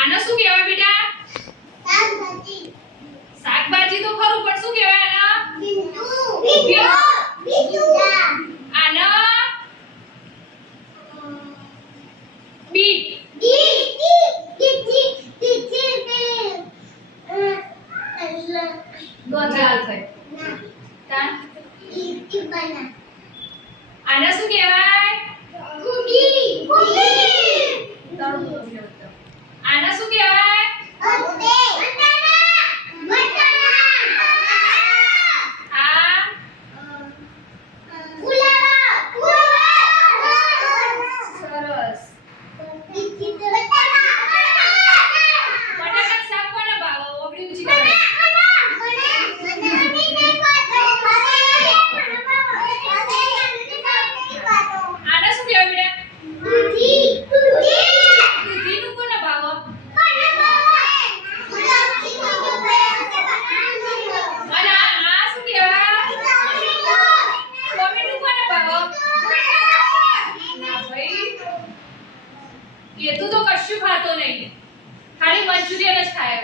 આને શું કહેવાય બેટા? શાકભાજી. શાકભાજી તો ખરું પણ શું કહેવાય આને? બીજું. આને બીટ. ગોંધરાલ થઈ. તા આને શું કહેવાય? આને શું કહેવાય? આ સરસ. બટાકાનું શાક કોને ભાવે? ઓગળી ઊંચી કરો. આને શું કહેવાય બેટા? દૂધીનું કોને ભાવે? અને આ શું કહેવાય? ટોમેટું કોને ભાવે? ના ભાઈ, એ તો કશું ખાતો નહીં, ખાલી મંચુરિયન જ ખાય.